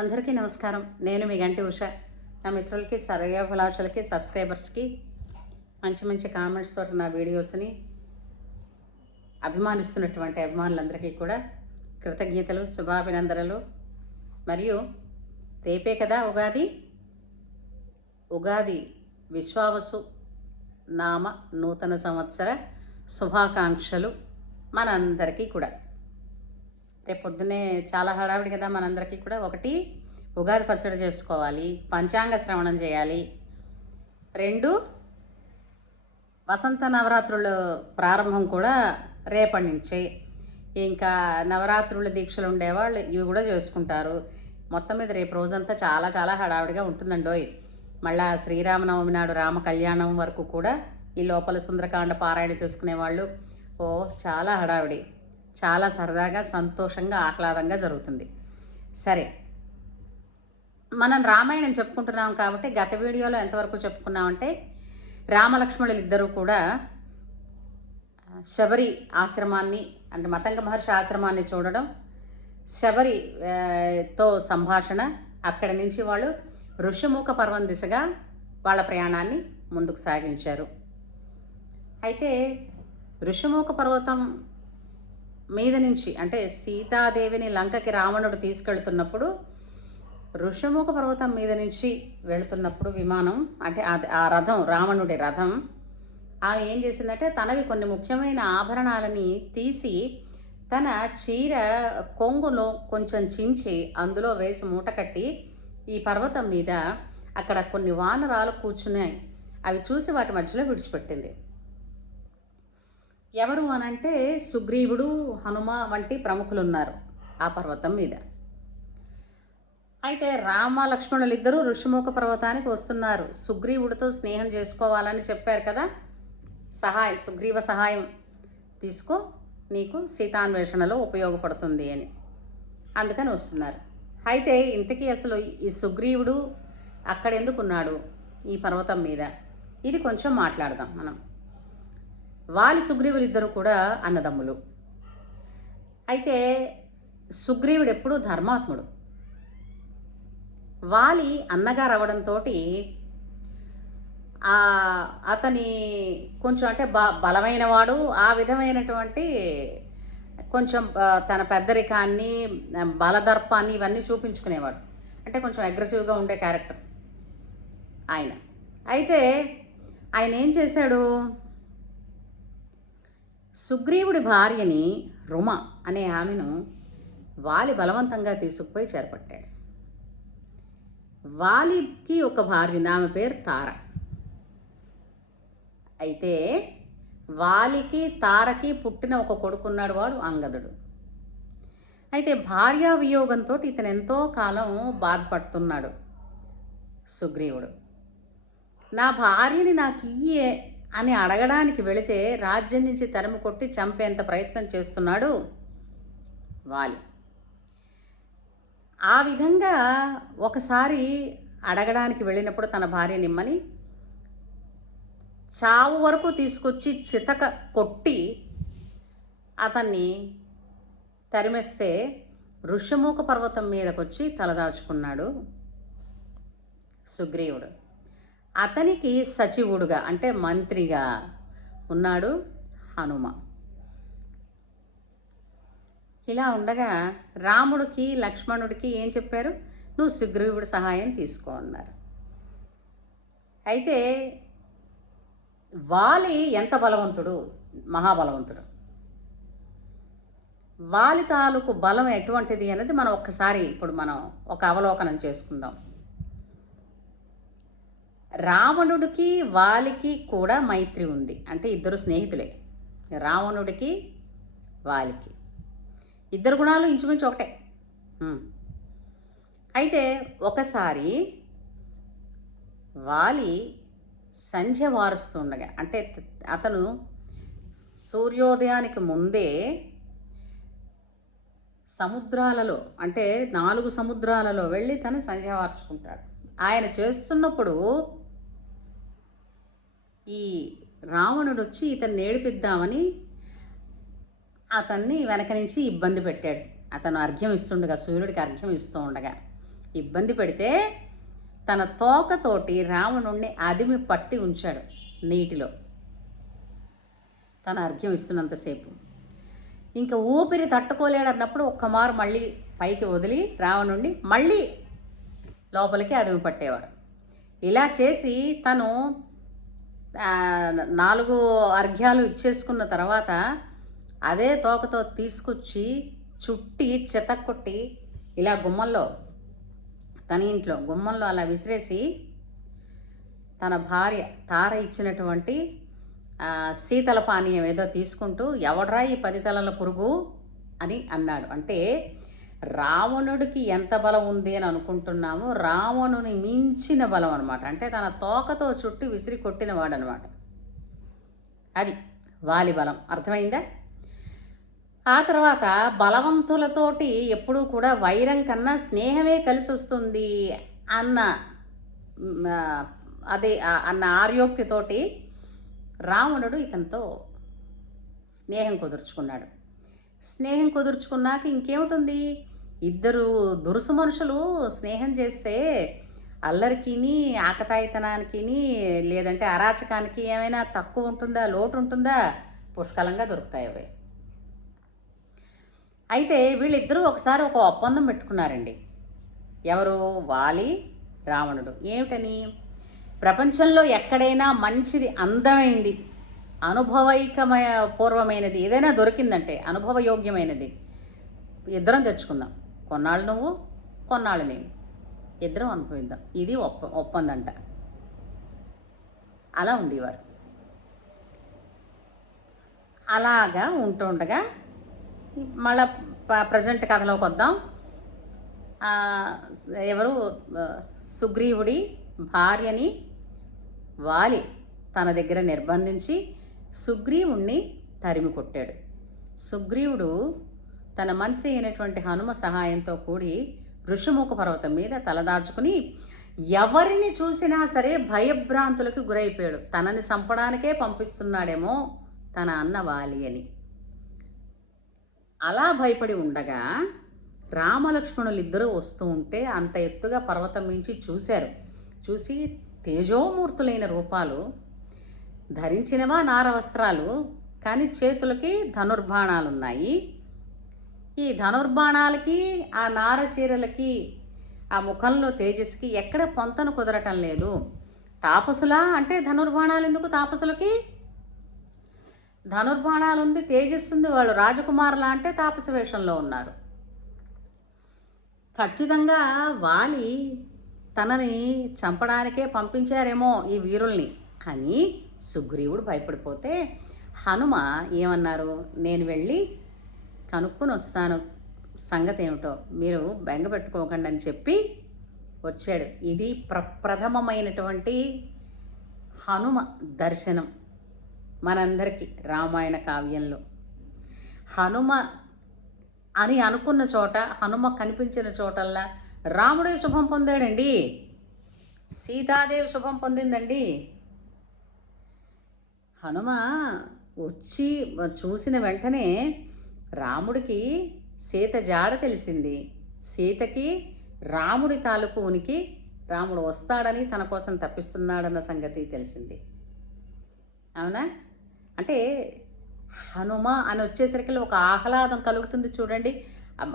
అందరికీ నమస్కారం. నేను మీ గంటి ఉష. నా మిత్రులకి, శ్రేయోభిలాషులకి, సబ్స్క్రైబర్స్కి మంచి మంచి కామెంట్స్ తోటి నా వీడియోస్ని అభిమానిస్తున్నటువంటి అభిమానులందరికీ కూడా కృతజ్ఞతలు, శుభాభినందనలు. మరియు రేపే కదా ఉగాది విశ్వావసు నామ నూతన సంవత్సర శుభాకాంక్షలు మనందరికీ కూడా. రేపు పొద్దున్నే చాలా హడావిడి కదా మనందరికీ కూడా. ఒకటి, ఉగాది పచ్చడి చేసుకోవాలి, పంచాంగ శ్రవణం చేయాలి. 2, వసంత నవరాత్రుల ప్రారంభం కూడా రేపటి నుంచే. ఇంకా నవరాత్రుల దీక్షలు ఉండేవాళ్ళు ఇవి కూడా చేసుకుంటారు. మొత్తం మీద రేపు రోజంతా చాలా చాలా హడావిడిగా ఉంటుందండోయ్. మళ్ళా శ్రీరామనవమి నాడు రామ కళ్యాణం వరకు కూడా ఈ లోపల సుందరకాండ పారాయణ చేసుకునేవాళ్ళు. చాలా హడావిడి, చాలా సరదాగా, సంతోషంగా, ఆహ్లాదంగా జరుగుతుంది. సరే, మనం రామాయణం చెప్పుకుంటున్నాం కాబట్టి గత వీడియోలో ఎంతవరకు చెప్పుకున్నామంటే, రామలక్ష్మణులు ఇద్దరూ కూడా శబరి ఆశ్రమాన్ని, అంటే మతంగ మహర్షి ఆశ్రమాన్ని చూడడం, శబరితో సంభాషణ, అక్కడి నుంచి వాళ్ళు ఋషిముఖ పర్వం దిశగా వాళ్ళ ప్రయాణాన్ని ముందుకు సాగించారు. అయితే ఋషిముఖ పర్వతం మీద నుంచి, అంటే సీతాదేవిని లంకకి రావణుడు తీసుకెళ్తున్నప్పుడు ఋషిముఖ పర్వతం మీద నుంచి వెళుతున్నప్పుడు విమానం, అంటే ఆ రథం, రావణుడి రథం, ఆమె ఏం చేసిందంటే తనవి కొన్ని ముఖ్యమైన ఆభరణాలని తీసి తన చీర కొంగును కొంచెం చించి అందులో వేసి మూట కట్టి ఈ పర్వతం మీద అక్కడ కొన్ని వానరాలు కూర్చున్నాయి. అవి చూసి వాటి మధ్యలో విడిచిపెట్టింది. ఎవరు అనంటే సుగ్రీవుడు, హనుమ వంటి ప్రముఖులు ఉన్నారు ఆ పర్వతం మీద. అయితే రామ లక్ష్మణులు ఇద్దరూ ఋషిముఖ పర్వతానికి వస్తున్నారు. సుగ్రీవుడితో స్నేహం చేసుకోవాలని చెప్పారు కదా, సుగ్రీవ సహాయం తీసుకో, నీకు సీతాన్వేషణలో ఉపయోగపడుతుంది అని, అందుకని వస్తున్నారు. అయితే ఇంతకీ అసలు ఈ సుగ్రీవుడు అక్కడ ఎందుకున్నాడు ఈ పర్వతం మీద, ఇది కొంచెం మాట్లాడదాం మనం. వాలి సుగ్రీవులు ఇద్దరు కూడా అన్నదమ్ములు. అయితే సుగ్రీవుడు ఎప్పుడూ ధర్మాత్ముడు. వాలి అన్నగారు అవడంతో అతని కొంచెం అంటే బలమైన వాడు, ఆ విధమైనటువంటి కొంచెం తన పెద్దరికాన్ని, బలదర్పాన్ని ఇవన్నీ చూపించుకునేవాడు. అంటే కొంచెం అగ్రెసివ్గా ఉండే క్యారెక్టర్ ఆయన. అయితే ఆయన ఏం చేశాడు, సుగ్రీవుడి భార్యని రుమ అనే ఆమెను వాలి బలవంతంగా తీసుకుపోయి చేరపట్టాడు. వాలికి ఒక భార్య, ఆమె పేరు తార. అయితే వాలికి తారకి పుట్టిన ఒక కొడుకున్నాడు, వాడు అంగదుడు. అయితే భార్యా వియోగంతో ఇతను ఎంతో కాలం బాధపడుతున్నాడు సుగ్రీవుడు. నా భార్యని నాకు ఇయ్యే అని అడగడానికి వెళితే రాజ్యం నుంచి తరిమి కొట్టి చంపేంత ప్రయత్నం చేస్తున్నాడు వాలి. ఆ విధంగా ఒకసారి అడగడానికి వెళ్ళినప్పుడు తన భార్య నిమ్మని చావు వరకు తీసుకొచ్చి చితక కొట్టి అతన్ని తరిమేస్తే ఋషిముఖ పర్వతం మీదకి వచ్చి తలదాచుకున్నాడు సుగ్రీవుడు. అతనికి సచివుడుగా, అంటే మంత్రిగా ఉన్నాడు హనుమ. ఇలా ఉండగా రాముడికి, లక్ష్మణుడికి ఏం చెప్పారు, నువ్వు సుగ్రీవుడి సహాయం తీసుకో అన్నారు. అయితే వాలి ఎంత బలవంతుడు, మహాబలవంతుడు. వాలి తాలూకు బలం ఎటువంటిది అనేది మనం ఒక్కసారి ఇప్పుడు ఒక అవలోకనం చేసుకుందాం. రావణుడికి వాలికి కూడా మైత్రి ఉంది, అంటే ఇద్దరు స్నేహితులే. రావణుడికి వాలికి ఇద్దరు గుణాలు ఇంచుమించు ఒకటే. అయితే ఒకసారి వాలి సంధ్య వారుస్తుండగా, అంటే అతను సూర్యోదయానికి ముందే సముద్రాలలో, అంటే 4 సముద్రాలలో వెళ్ళి తను సంధ్య వార్చుకుంటాడు. ఆయన చేస్తున్నప్పుడు ఈ రావణుడు వచ్చి ఇతన్ని ఏడిపిద్దామని అతన్ని వెనక నుంచి ఇబ్బంది పెట్టాడు. అతను అర్ఘ్యం ఇస్తుండగా, సూర్యుడికి అర్ఘ్యం ఇస్తూ ఉండగా ఇబ్బంది పెడితే తన తోకతోటి రావణుణ్ణి అదిమి పట్టి ఉంచాడు నీటిలో, తన అర్ఘ్యం ఇస్తున్నంతసేపు. ఇంకా ఊపిరి తట్టుకోలేడన్నప్పుడు ఒక్కమారు మళ్ళీ పైకి వదిలి రావణుణ్ణి మళ్ళీ లోపలికి అదిమి పట్టేవాడు. ఇలా చేసి తను 4 అర్ఘ్యాలు ఇచ్చేసుకున్న తర్వాత అదే తోకతో తీసుకొచ్చి చుట్టి చెతక్కొట్టి ఇలా గుమ్మంలో, తన ఇంట్లో గుమ్మంలో అలా విసిరేసి తన భార్య తార ఇచ్చినటువంటి శీతల పానీయం ఏదో తీసుకుంటూ, ఎవడ్రా ఈ 10 తలల పురుగు అని అన్నాడు. అంటే రావణుడికి ఎంత బలం ఉంది అని అనుకుంటున్నామో రావణుని మించిన బలం అనమాట. అంటే తన తోకతో చుట్టి విసిరి కొట్టినవాడు అనమాట. అది వాలి బలం. అర్థమైందా? ఆ తర్వాత బలవంతులతోటి ఎప్పుడూ కూడా వైరం కన్నా స్నేహమే కలిసి వస్తుంది అన్న అన్న ఆర్యోక్తితోటి రావణుడు ఇతనితో స్నేహం కుదుర్చుకున్నాడు. స్నేహం కుదుర్చుకున్నాక ఇంకేమిటుంది, ఇద్దరు దురుసు మనుషులు స్నేహం చేస్తే అల్లరికిని ఆకతాయితనానికి లేదంటే అరాచకానికి ఏమైనా తక్కువ ఉంటుందా, లోటు ఉంటుందా? పుష్కలంగా దొరుకుతాయి అవి. అయితే వీళ్ళిద్దరూ ఒకసారి ఒక ఒప్పందం పెట్టుకున్నారండి. ఎవరు? వాలి, రావణుడు. ఏమిటని? ప్రపంచంలో ఎక్కడైనా మంచిది, అందమైంది, పూర్వమైనది ఏదైనా దొరికిందంటే అనుభవయోగ్యమైనది ఇద్దరం తెచ్చుకుందాం. కొన్నాళ్ళు నువ్వు, కొన్నాళ్ళు నేను, ఇద్దరం అనుభవిద్దాం. ఇది ఒప్పందంట. అలా ఉండేవారు. అలాగా ఉంటుండగా మళ్ళా ప్రజెంట్ కథలోకి వద్దాం. ఎవరు? సుగ్రీవుడి భార్యని వాలి తన దగ్గర నిర్బంధించి సుగ్రీవుణ్ణి తరిమి కొట్టాడు. సుగ్రీవుడు తన మంత్రి అయినటువంటి హనుమ సహాయంతో కూడి ఋషిముఖ పర్వతం మీద తలదాచుకుని ఎవరిని చూసినా సరే భయభ్రాంతులకు గురైపోయాడు. తనని చంపడానికే పంపిస్తున్నాడేమో తన అన్న వాలి అని. అలా భయపడి ఉండగా రామలక్ష్మణులు ఇద్దరూ వస్తూ ఉంటే అంత ఎత్తుగా పర్వతం మించి చూశారు. చూసి తేజోమూర్తులైన రూపాలు, ధరించినవా నార వస్త్రాలు, కానీ చేతులకి ధనుర్బాణాలు ఉన్నాయి. ఈ ధనుర్బాణాలకి ఆ నార చీరలకి ఆ ముఖంలో తేజస్కి ఎక్కడ పొంతన కుదరటం లేదు. తాపసులా అంటే ధనుర్బాణాలు ఎందుకు తాపసులకి? ధనుర్బాణాలు ఉంది, తేజస్సు ఉంది, వాళ్ళు రాజకుమారులా అంటే తాపస వేషంలో ఉన్నారు. ఖచ్చితంగా వాలి తనని చంపడానికే పంపించారేమో ఈ వీరుల్ని అని సుగ్రీవుడు భయపడిపోతే హనుమ ఏమన్నారు, నేను వెళ్ళి కనుక్కొని వస్తాను సంగతి ఏమిటో, మీరు బెంగ పెట్టుకోకండి అని చెప్పి వచ్చాడు. ఇది ప్రప్రథమమైనటువంటి హనుమ దర్శనం మనందరికీ రామాయణ కావ్యంలో. హనుమ అని అనుకున్న చోట, హనుమ కనిపించిన చోటల్లా రాముడే శుభం పొందాడండి, సీతాదేవి శుభం పొందిందండి. హనుమ వచ్చి చూసిన వెంటనే రాముడికి సీత జాడ తెలిసింది. సీతకి రాముడి తాలూకు ఉనికి, రాముడు వస్తాడని తన కోసం తప్పిస్తున్నాడన్న సంగతి తెలిసింది. అవునా? అంటే హనుమ అని వచ్చేసరికి ఒక ఆహ్లాదం కలుగుతుంది చూడండి.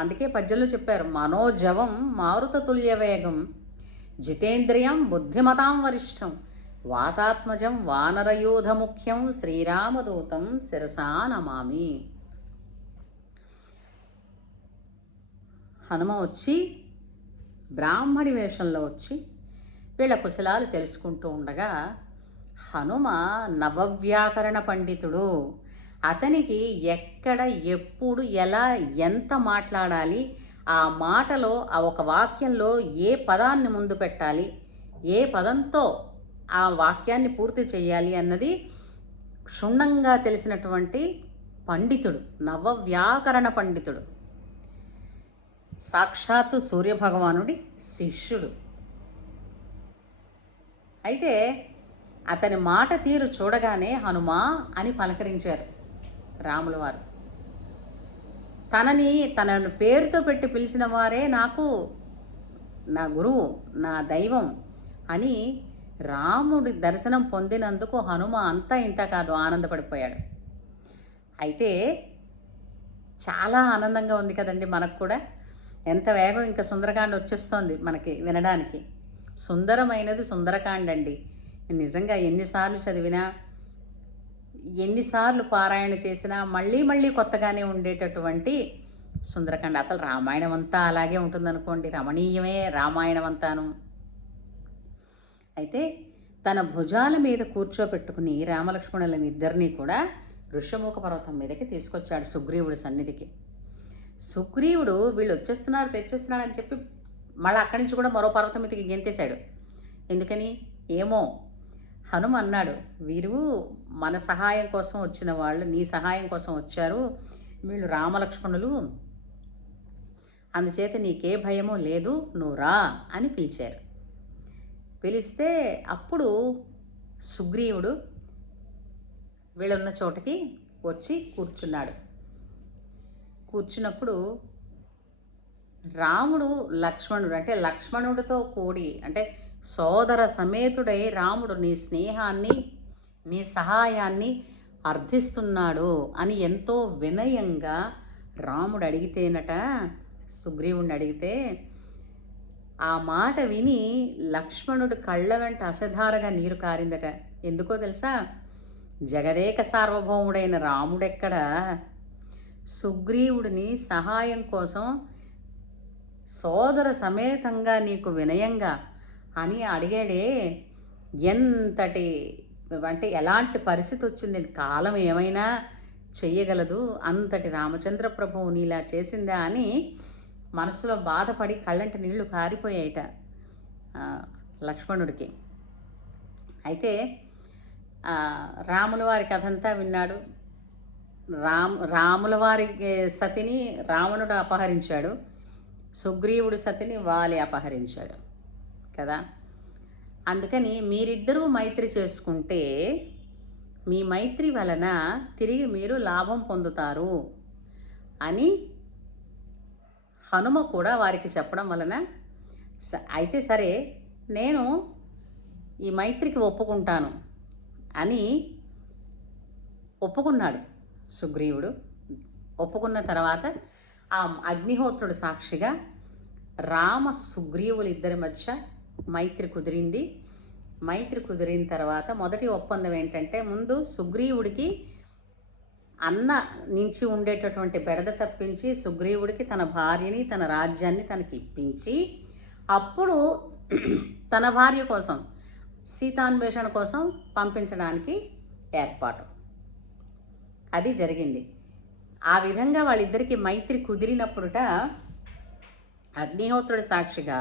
అందుకే పద్యంలో చెప్పారు, మనోజవం మారుత తుల్య వేగం జితేంద్రియం బుద్ధిమతాం వరిష్టం వాతాత్మజం వానరయూధ ముఖ్యం శ్రీరామదూతం శిరసా నమామి. హనుమ వచ్చి బ్రాహ్మడి వేషంలో వచ్చి వీళ్ళ కుశలాలు తెలుసుకుంటూ ఉండగా, హనుమ నవవ్యాకరణ పండితుడు. అతనికి ఎక్కడ, ఎప్పుడు, ఎలా, ఎంత మాట్లాడాలి, ఆ మాటలో ఆ ఒక వాక్యంలో ఏ పదాన్ని ముందు పెట్టాలి, ఏ పదంతో ఆ వాక్యాన్ని పూర్తి చేయాలి అన్నది క్షుణ్ణంగా తెలిసినటువంటి పండితుడు, నవవ్యాకరణ పండితుడు, సాక్షాత్తు సూర్యభగవానుడి శిష్యుడు. అయితే అతని మాట తీరు చూడగానే హనుమా అని పలకరించారు రాముల వారు. తనను పేరుతో పెట్టి పిలిచిన వారే నాకు నా గురువు, నా దైవం అని రాముడి దర్శనం పొందినందుకు హనుమ అంతా ఇంత కాదు ఆనందపడిపోయాడు. అయితే చాలా ఆనందంగా ఉంది కదండి మనకు కూడా. ఎంత వేగం ఇంకా సుందరకాండ వచ్చేస్తోంది మనకి వినడానికి. సుందరమైనది సుందరకాండ అండి. నిజంగా ఎన్నిసార్లు చదివినా, ఎన్నిసార్లు పారాయణ చేసినా మళ్ళీ మళ్ళీ కొత్తగానే ఉండేటటువంటి సుందరకాండ. అసలు రామాయణం అంతా అలాగే ఉంటుందనుకోండి, రమణీయమే రామాయణం అంతాను. అయితే తన భుజాల మీద కూర్చోపెట్టుకుని రామలక్ష్మణులని ఇద్దరినీ కూడా ఋష్యమూక పర్వతం మీదకి తీసుకొచ్చాడు సుగ్రీవుడి సన్నిధికి. సుగ్రీవుడు వీళ్ళు వచ్చేస్తున్నారు తెచ్చేస్తున్నాడు అని చెప్పి మళ్ళీ అక్కడి నుంచి కూడా మరో పర్వతం మీదకి గెంతేశాడు. ఎందుకని ఏమో హనుమ అన్నాడు, వీరు మన సహాయం కోసం వచ్చిన వాళ్ళు, నీ సహాయం కోసం వచ్చారు, వీళ్ళు రామలక్ష్మణులు, అందుచేత నీకే భయమో లేదు, నువ్వు రా అని పిలిచారు. పిలిస్తే అప్పుడు సుగ్రీవుడు వీళ్ళున్న చోటకి వచ్చి కూర్చున్నాడు. కూర్చున్నప్పుడు రాముడు లక్ష్మణుడు అంటే లక్ష్మణుడితో కూడి అంటే సోదర సమేతుడై రాముడు నీ స్నేహాన్ని నీ సహాయాన్ని అర్థిస్తున్నాడు అని ఎంతో వినయంగా రాముడు అడిగితేనట, సుగ్రీవుడిని అడిగితే ఆ మాట విని లక్ష్మణుడు కళ్ళ వెంట అసధారగా నీరు కారిందట. ఎందుకో తెలుసా? జగదేక సార్వభౌముడైన రాముడెక్కడ సుగ్రీవుడిని సహాయం కోసం సోదర సమేతంగా నీకు వినయంగా అని అడిగాడే, ఎంతటి అంటే ఎలాంటి పరిస్థితి వచ్చింది, కాలం ఏమైనా చెయ్యగలదు, అంతటి రామచంద్ర ప్రభువు నీలా చేసిందా అని మనసులో బాధపడి కళ్ళంటి నీళ్లు కారిపోయాయిట లక్ష్మణుడికి. అయితే రాముల వారి కథంతా విన్నాడు. రాముల వారి సతిని రావణుడు అపహరించాడు, సుగ్రీవుడి సతిని వాలి అపహరించాడు కదా. అందుకని మీరిద్దరూ మైత్రి చేసుకుంటే మీ మైత్రి వలన తిరిగి మీరు లాభం పొందుతారు అని హనుమ కూడా వారికి చెప్పడం వలన అయితే సరే నేను ఈ మైత్రికి ఒప్పుకుంటాను అని ఒప్పుకున్నాడు సుగ్రీవుడు. ఒప్పుకున్న తర్వాత ఆ అగ్నిహోత్రుడు సాక్షిగా రామ సుగ్రీవులు ఇద్దరి మధ్య మైత్రి కుదిరింది. మైత్రి కుదిరిన తర్వాత మొదటి ఒప్పందం ఏంటంటే, ముందు సుగ్రీవుడికి అన్న నుంచి ఉండేటటువంటి బెడద తప్పించి సుగ్రీవుడికి తన భార్యని తన రాజ్యాన్ని తనకి ఇప్పించి అప్పుడు తన భార్య కోసం సీతాన్వేషణ కోసం పంపించడానికి ఏర్పాటు అది జరిగింది. ఆ విధంగా వాళ్ళిద్దరికీ మైత్రి కుదిరినప్పుడుట అగ్నిహోత్రుడి సాక్షిగా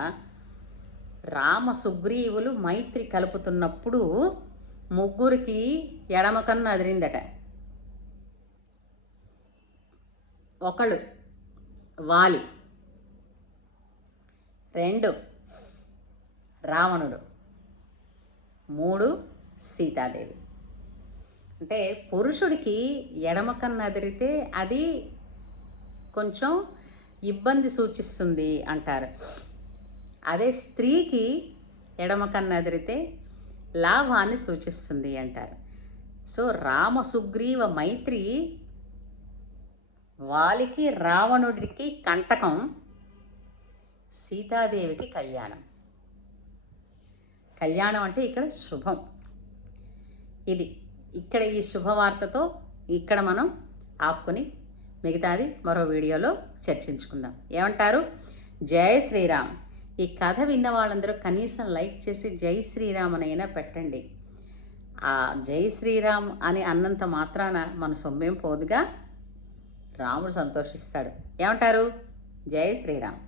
రామ సుగ్రీవులు మైత్రి కలుపుతున్నప్పుడు ముగ్గురికి ఎడమ కన్ను అదిరిందట. ఒకళ్ళు వాలి, 2 రావణుడు, 3 సీతాదేవి. అంటే పురుషుడికి ఎడమ కన్ను అదిరితే అది కొంచెం ఇబ్బంది సూచిస్తుంది అంటారు. అదే స్త్రీకి ఎడమ కన్ను అదిరితే లాభాన్ని సూచిస్తుంది అంటారు. సో రామ సుగ్రీవ మైత్రి వాలికి రావణుడికి కంటకం, సీతాదేవికి కళ్యాణం. కళ్యాణం అంటే ఇక్కడ శుభం. ఇది ఇక్కడ ఈ శుభవార్తతో ఇక్కడ మనం ఆపుకొని మిగతాది మరో వీడియోలో చర్చించుకుందాం. ఏమంటారు? జై శ్రీరామ్. ఈ కథ విన్న వాళ్ళందరూ కనీసం లైక్ చేసి జై శ్రీరామ్ అనైనా పెట్టండి. ఆ జై శ్రీరామ్ అని అన్నంత మాత్రాన మన సొమ్మేం పోదుగా, రాముడు సంతోషిస్తాడు. ఏమంటారు? జై శ్రీరామ్.